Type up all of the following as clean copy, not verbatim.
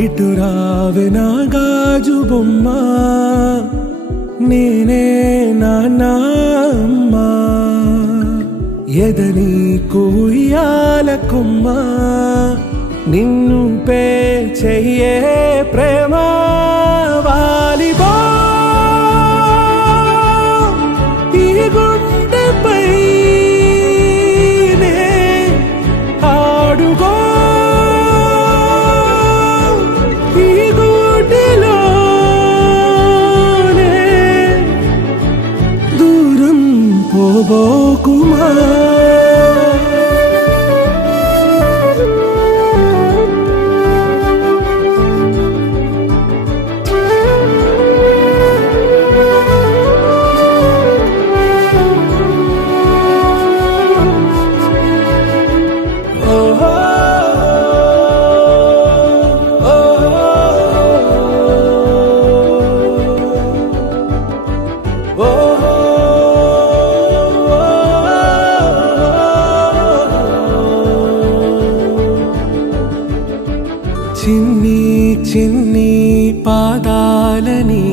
ఇటు రావే నా గాజు బొమ్మ, నేనే నాన్న అమ్మా. ఎదని కుయ్యాల కొమ్మ, నిన్ను పే చెయ్యే ప్రేమ వాలిబా. ఈ గుండెపై నే ఆడుగో, ఈ గూటిలోనే దూరం పోబోకుమా. చిన్ని చిన్ని పాదాలని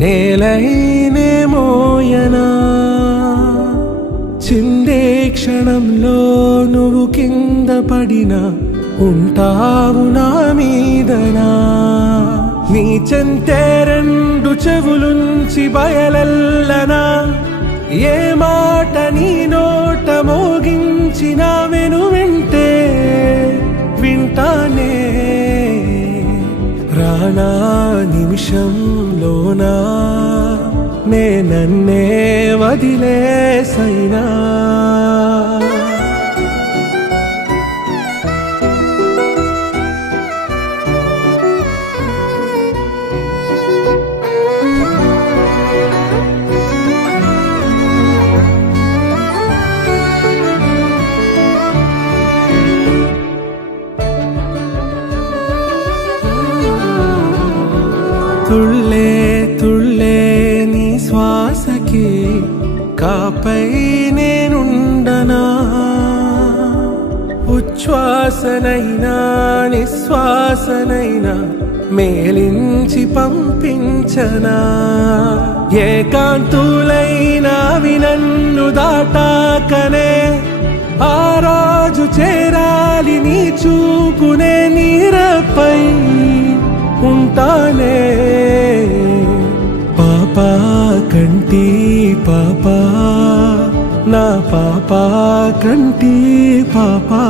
నేలైనే మోయనా, చిందే క్షణంలో నువ్వు కింద పడినా ఉంటావు నా మీదనా. నీ చెంతే రెండు చెవులుంచి బయలెల్లనా, ఏ మాట నీ నోట మోగించిన వెను వింటే వింటానే. రానా నిమిషంలోనా నే నన్నే వదిలేసైనా. తుళ్ళే తుళ్ళే నీ శ్వాసకి కాపై నేనుండనా, ఉచ్ఛ్వాసనైనా నిశ్వాసనైనా మేలించి పంపించనా. ఏకాంతులైనా నన్ను దాటాకనే ఆ రాజు చేరాలి నీ చూపునే నీరపై ఉంటానే. పాపా కంటి పాపా, నా పాపా కంటి పాపా.